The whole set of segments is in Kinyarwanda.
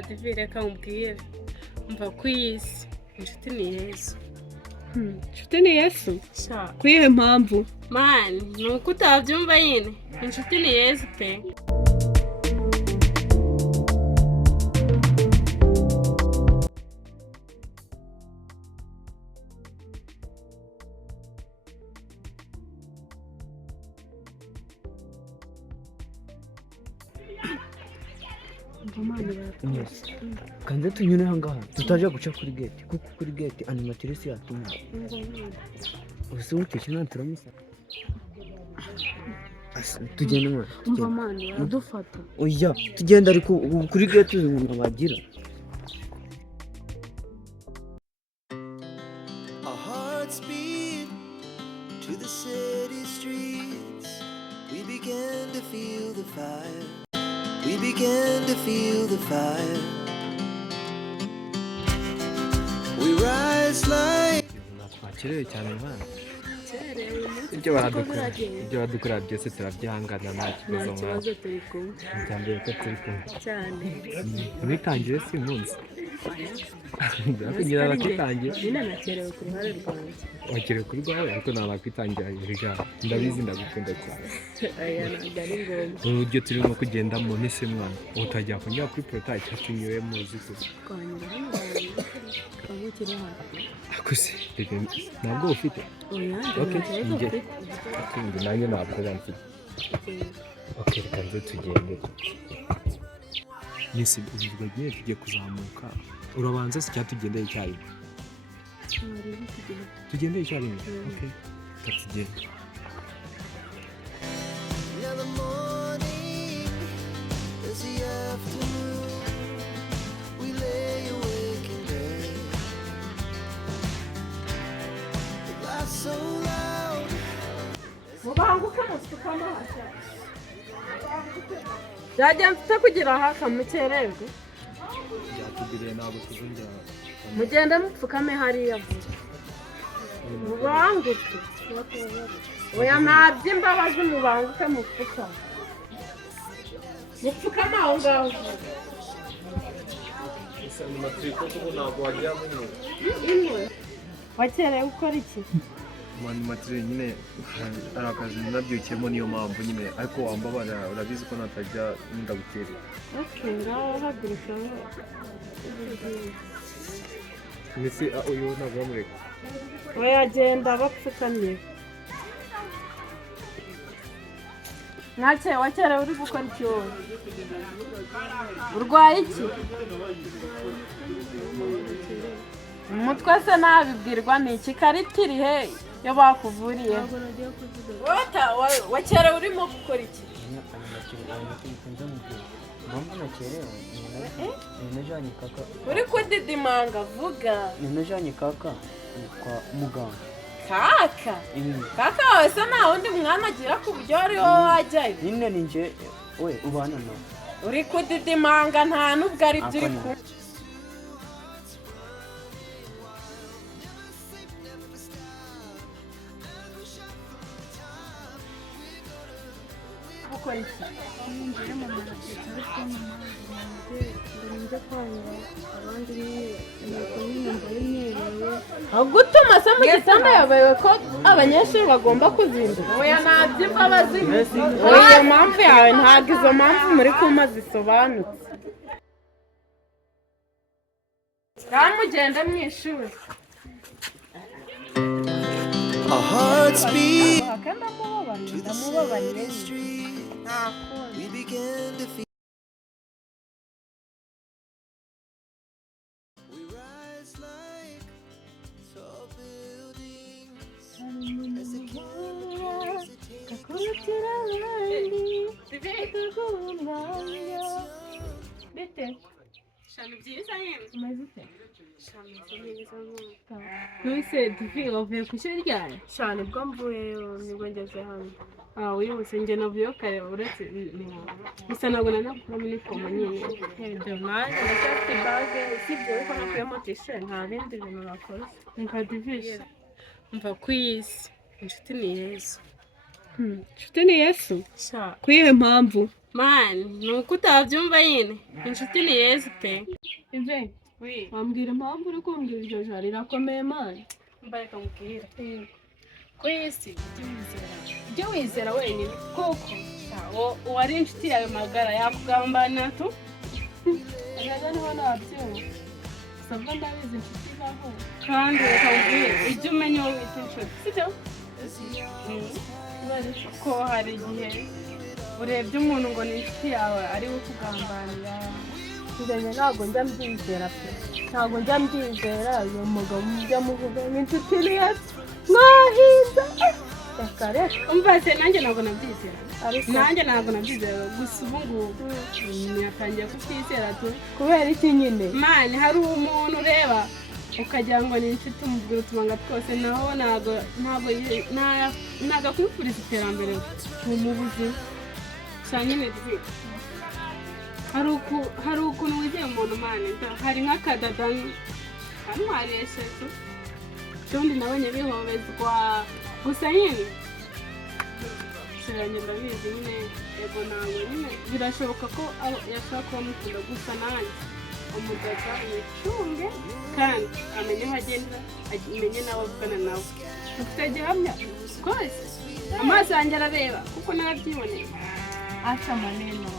Divi reka umbwire umva kwisi inshuti ni Yesu. Inshuti ni Yesu? Kuyihe mpamvu? Man, nuko utabyumva yine. Inshuti ni Yesu pe. Kanze tunyure hangaha tutaje guca kuri gate kuko kuri gate animatrice yatumye ubu ukishina turamusa tugenda mwa umva mani udufata oya tugenda ariko kuri gate umuntu bagira Our hearts beat to the city streets. We began to feel the fire. We began to feel the fire. We rise like Nakwakirewe cyane mwana ibyo badukora byose turabyihangana nta kibazo mwana turi kumwe cyambere ko turi kumwe cyane mwitangire si umunsi kugira bakitangira nyine nakerewe ku ruhare rwanjye wakerewe kuri rwawe ariko nabakwitangira hirya ndabizi ndagukunda cyane aya ntabwo ari ngombwa uburyo turimo kugendamo n'ise mwana ubu twagiye kunyura kuri porotayi cyatunyuwe muzi ko twanyura hano ukiri hano akuze ntabwo ufite oya nanjye ntabwo mfite reka nze tugende yesi ubwo gihe tugiye kuzamuka urabanza se cyangwa tugendeye icyarimwe tugendeye icyarimwe reka tugende now the morning is the afternoon. We lay awake in bed. The laughs so loud. mubanguke musukamo hashya byajya mfite kugira haka mukererwe byatugiriye ntabwo tuzongera mugende mupfukame hariya vuba mubanguke oya ntabyo imbabazi mubanguke mupfukame aho ngaho wakerewe gukora iki animatrice nyine ari akazi nabyukiyemo niyo mpamvu nyine ariko wambabara urabizi ko natajya ndaguterera ngaho haguruka mbese uyu ntabwo bamureka oya genda bapfukamye wakerewe uri gukora iki wowe urwaye iki umutwe se nabibwirwa n'iki karita iri he yo bakuvuriye wakerewe urimo gukora iki uri kudidimanga vuga ninajanye kaka kwa muganga kaka wawe se nta wundi mwana agira ku buryo ari wowe wajyayo nyine ni nje we ubana nawe uri kudidimanga nta n'ubwo ari byo uri kumwe gukora iki gutuma se mu gitanda yabaye ko abanyeshuri bagomba kuzinduka oya ntabyo imbabazi iyo mpamvu yawe ntabwo izo mpamvu muri kuma zisobanutse mugende mu ishuri Our hearts beat ndamubabariye we began to feel. We rise like tall buildings as the cameras shami byiza yemwe Nuse Divi wavuye ku ishuri ryawe cyane bwo mvuyeyo nibwo ngeze hano wihuse njye navuye kare uretse gusa ntabwo nanakura muri koma nyine ibyo nanjye ndacyafite bage usibye yuko nakuyemo tise nta bindi bintu nakoze nka Divi mva ku isi inshuti ni Yesu inshuti ni Yesu kuyihe mpamvu mani nuko utabyumva nyine inshuti ni yezu pe. Yvette, wambwira impamvu uri kumbwira iryo joro rirakomeye mani. Mbaye kamubwira ko isi ujye wizera wenyine kuko uwari inshuti yawe magara yakugambanira tu. Erega niho nabyumva. Sabwa ndabizi inshuti zaho. kandi reka nkubwire ujye umenya uwo wita inshuti sibyo. ko hari igihe urebye umuntu ngo ni inshuti yawe ari we ukugambanira. Njye ntabwo njya mbyizera pe. Ntabwo njya mbyizera uyu mugabo mujya muvuga nk'inshuti ni yacu. Mwahiza. Reka reka. Umva se nanjye ntabwo nabyizera. Nanjye ntabwo nabyizera gusa ubu ngubu natangiye kubyizera tu. Kubera iki nyine? Mani hari umuntu ureba ukagira ngo ni inshuti umubwira utubanga twose naho ntabwo akwifuriza iterambere mu buzima. Gusa nyine hari ukuntu wigiye umuntu mani hari nk'akadada hano hari eshatu utundi nabonye bihobezwa gusa nyine siranye ndabizi nyine yego ntabwo nyine birashoboka ko yashobora kuba amukunda gusa nanjye umudada yicunge kandi amenye aho agenda amenye n'abo avugana nawe ufite gihamya rwose amaso yanjye arareba kuko narabyiboneye. Acha maneno.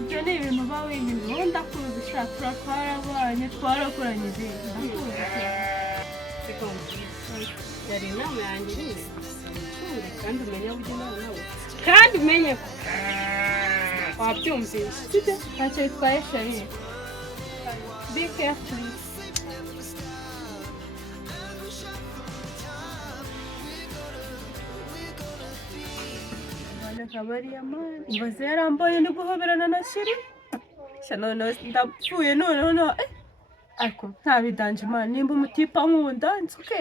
Ibyo ni ibintu uba winyuma ubu ndakuzi ushaka twarabanye twarakoranyije yari inama yanjye nyine ucunge kandi umenye aho ugenda nawe kandi umenye ko wabyumvise sibyo. ntacyo bitwaye shari. Be careful. Kabariya mani ibaze yarambaye ndi guhoberana na shiri noneho ndapfuye noneho ariko ntabidanje mani nimba umutipa nkunda nsuke